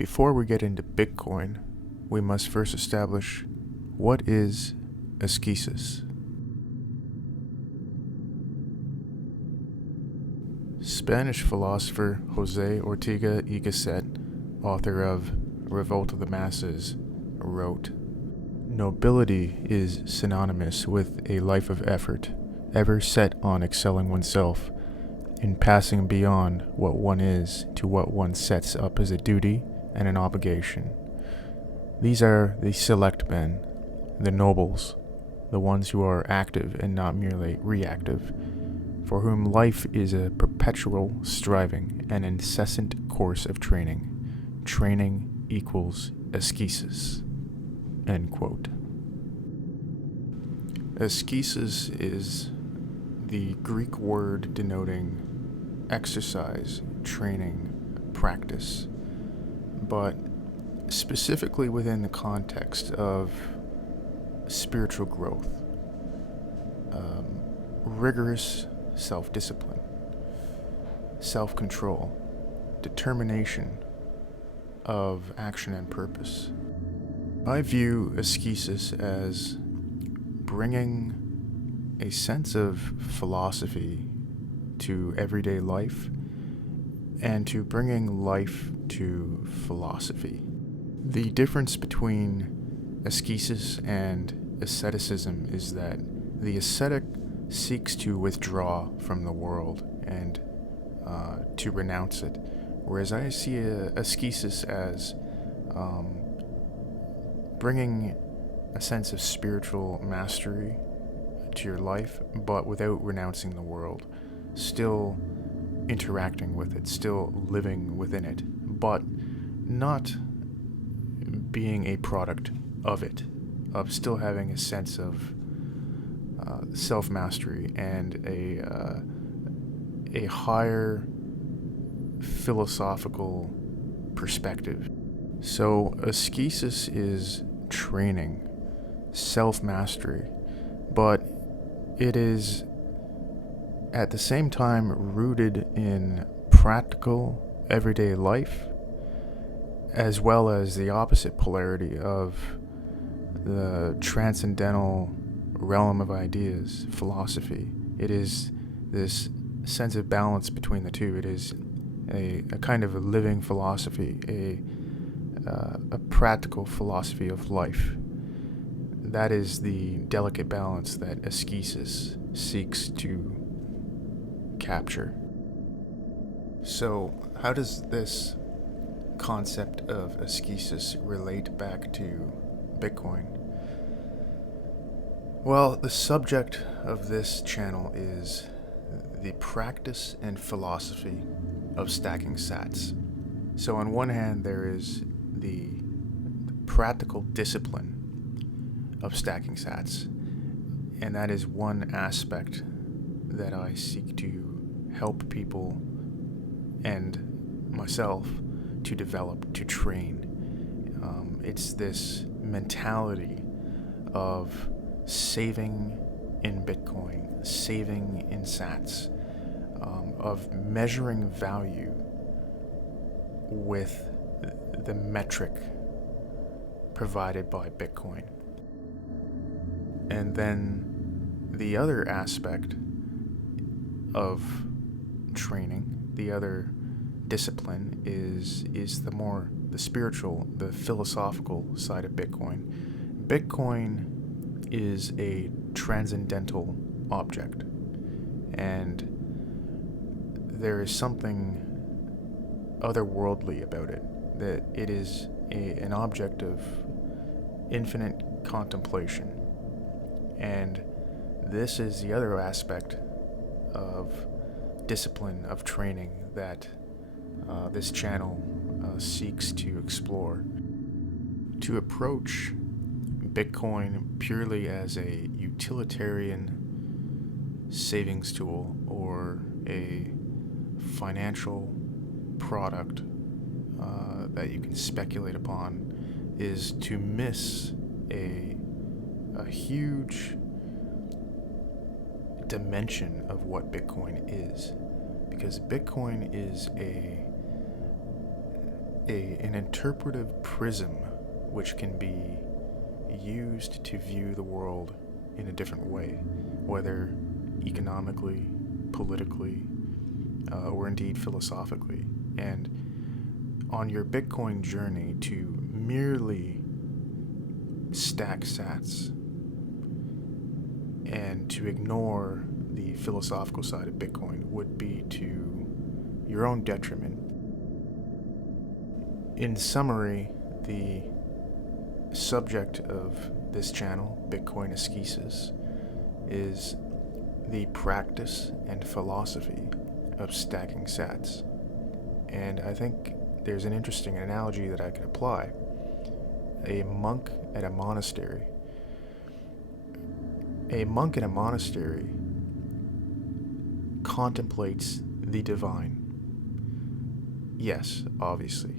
Before we get into Bitcoin, we must first establish what is eschesis. Spanish philosopher Jose Ortega y Gasset, author of Revolt of the Masses, wrote, "Nobility is synonymous with a life of effort, ever set on excelling oneself, in passing beyond what one is to what one sets up as a duty and an obligation. These are the select men, the nobles, the ones who are active and not merely reactive, for whom life is a perpetual striving and incessant course of training. Training equals askesis." End quote. Askesis is the Greek word denoting exercise, training, practice, but specifically within the context of spiritual growth, rigorous self-discipline, self-control, determination of action and purpose. I view askesis as bringing a sense of philosophy to everyday life and to bringing life to philosophy. The difference between askesis and asceticism is that the ascetic seeks to withdraw from the world and to renounce it, whereas I see askesis as bringing a sense of spiritual mastery to your life, but without renouncing the world, still interacting with it, still living within it, but not being a product of it, of still having a sense of self-mastery and a higher philosophical perspective. So askesis is training, self-mastery, but it is at the same time rooted in practical everyday life, as well as the opposite polarity of the transcendental realm of ideas, philosophy. It is this sense of balance between the two. It is a kind of a living philosophy, a practical philosophy of life. That is the delicate balance that askesis seeks to capture. So, how does this concept of askesis relate back to Bitcoin? Well, the subject of this channel is the practice and philosophy of stacking sats. So on one hand, there is the practical discipline of stacking sats, and that is one aspect that I seek to help people and myself to develop, to train. It's this mentality of saving in Bitcoin, saving in sats, of measuring value with the metric provided by Bitcoin. And then the other aspect of training, the other discipline is the spiritual, the philosophical side of Bitcoin. Bitcoin is a transcendental object, and there is something otherworldly about it, that it is an object of infinite contemplation. And this is the other aspect of discipline, of training, that this channel seeks to explore. To approach Bitcoin purely as a utilitarian savings tool or a financial product that you can speculate upon is to miss a huge dimension of what Bitcoin is, because Bitcoin is an interpretive prism which can be used to view the world in a different way, whether economically, politically, or indeed philosophically. And on your Bitcoin journey, to merely stack sats and to ignore the philosophical side of Bitcoin would be to your own detriment. In summary, the subject of this channel, Bitcoin Askesis, is the practice and philosophy of stacking sats. And I think there's an interesting analogy that I could apply. A monk at a monastery. A monk in a monastery contemplates the divine. Yes, obviously.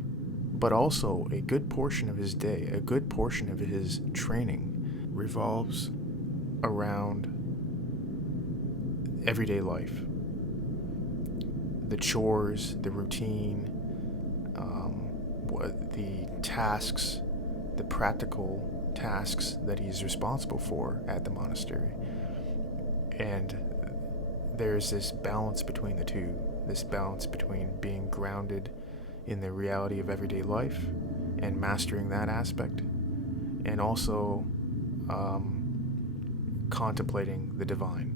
But also, a good portion of his day, a good portion of his training revolves around everyday life. The chores, the routine, the tasks, the practical tasks that he's responsible for at the monastery. And there's this balance between the two, this balance between being grounded in the reality of everyday life and mastering that aspect, and also contemplating the divine.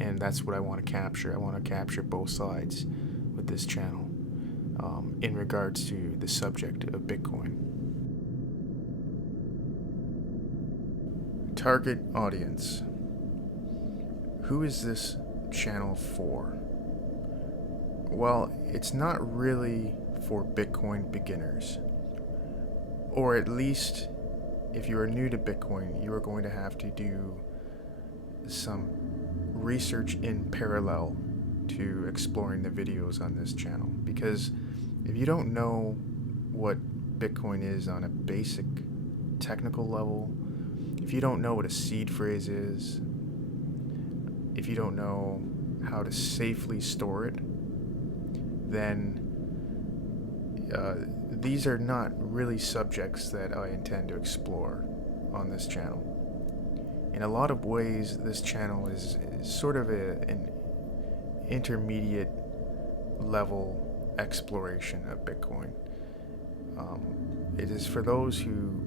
And that's what I want to capture. I want to capture both sides with this channel in regards to the subject of Bitcoin. Target audience. Who is this channel for? Well, it's not really for Bitcoin beginners. Or at least, if you are new to Bitcoin, you are going to have to do some research in parallel to exploring the videos on this channel. Because if you don't know what Bitcoin is on a basic technical level, if you don't know what a seed phrase is, if you don't know how to safely store it, then these are not really subjects that I intend to explore on this channel. In a lot of ways, this channel is sort of an intermediate level exploration of Bitcoin. It is for those who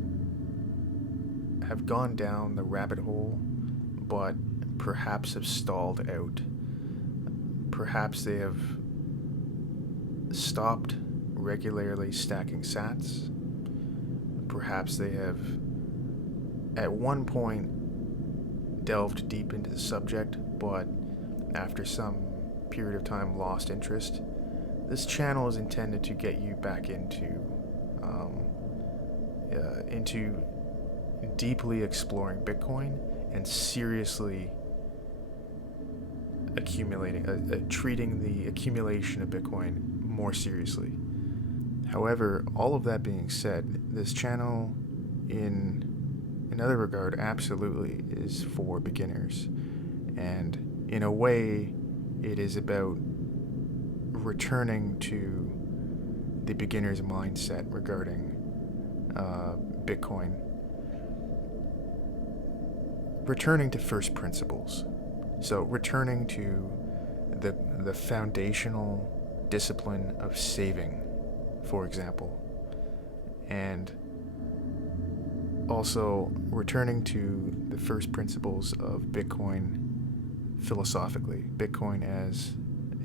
have gone down the rabbit hole, but perhaps have stalled out. Perhaps they have stopped regularly stacking sats. Perhaps they have at one point delved deep into the subject, but after some period of time lost interest. This channel is intended to get you back into deeply exploring Bitcoin and seriously treating the accumulation of Bitcoin more seriously. However, all of that being said, this channel, in another regard, absolutely is for beginners. And in a way, it is about returning to the beginner's mindset regarding Bitcoin. Returning to first principles. So returning to the foundational discipline of saving, for example, and also returning to the first principles of Bitcoin philosophically, Bitcoin as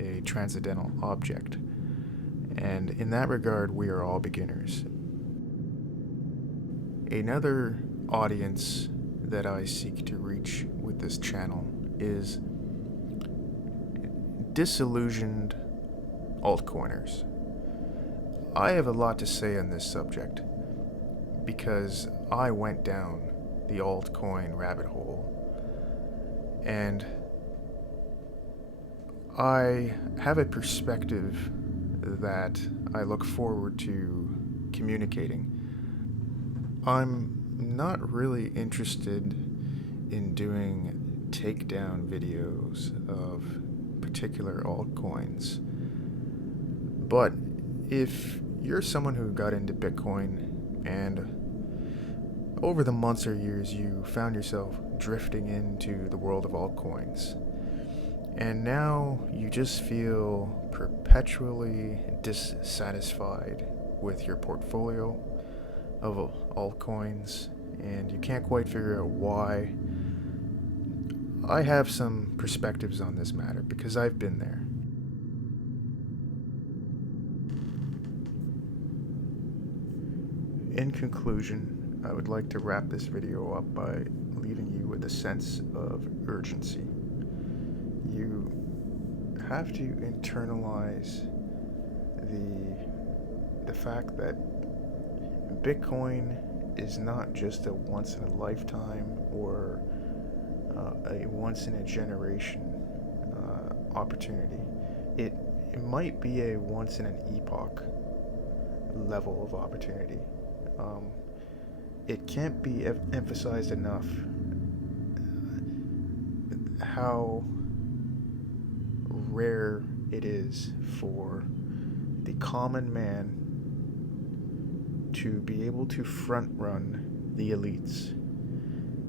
a transcendental object. And in that regard, we are all beginners. Another audience that I seek to reach with this channel is disillusioned altcoiners. I have a lot to say on this subject because I went down the altcoin rabbit hole, and I have a perspective that I look forward to communicating. I'm not really interested in doing takedown videos of particular altcoins, but if you're someone who got into Bitcoin, and over the months or years you found yourself drifting into the world of altcoins, and now you just feel perpetually dissatisfied with your portfolio of altcoins, and you can't quite figure out why. I have some perspectives on this matter because I've been there. In conclusion, I would like to wrap this video up by leaving you with a sense of urgency. You have to internalize the fact that Bitcoin is not just a once in a lifetime or a once in a generation opportunity. It might be a once in an epoch level of opportunity. It can't be emphasized enough how rare it is for the common man to be able to front run the elites,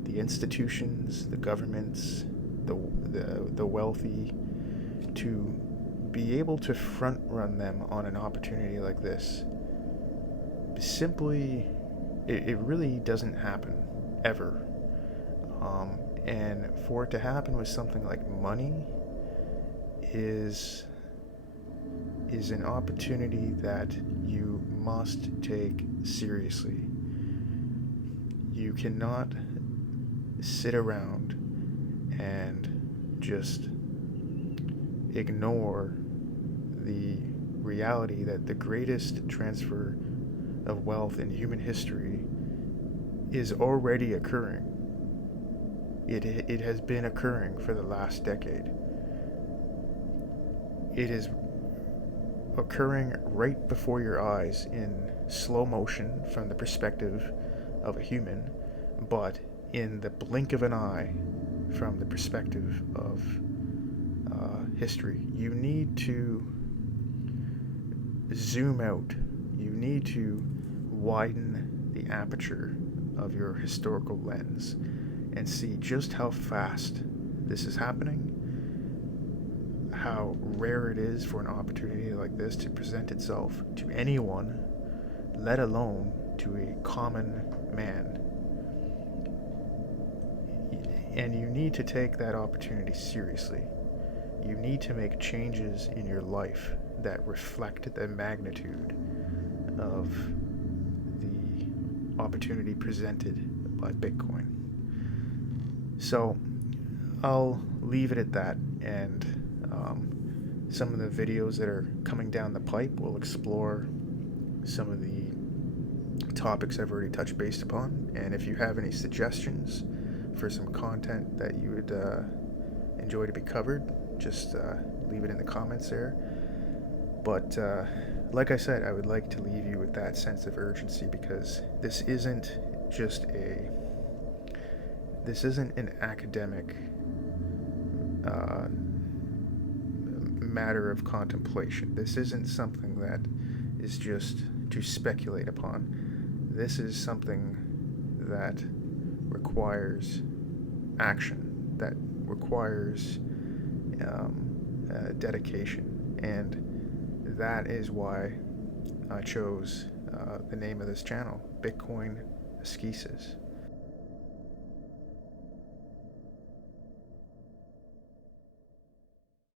the institutions, the governments, the wealthy, to be able to front run them on an opportunity like this. Simply, it really doesn't happen ever. And for it to happen with something like money is an opportunity that you must take seriously. You cannot sit around and just ignore the reality that the greatest transfer of wealth in human history is already occurring. It has been occurring for the last decade. It is occurring right before your eyes in slow motion from the perspective of a human, but in the blink of an eye from the perspective of history. You need to zoom out. You need to widen the aperture of your historical lens and see just how fast this is happening, how rare it is for an opportunity like this to present itself to anyone, let alone to a common man. And you need to take that opportunity seriously. You need to make changes in your life that reflect the magnitude of the opportunity presented by Bitcoin. So I'll leave it at that, and some of the videos that are coming down the pipe will explore some of the topics I've already touched base upon. And if you have any suggestions for some content that you would enjoy to be covered, just leave it in the comments there. But like I said, I would like to leave you with that sense of urgency, because this isn't an academic matter of contemplation. This isn't something that is just to speculate upon. This is something that requires action, that requires dedication, and that is why I chose the name of this channel, Bitcoin Askesis.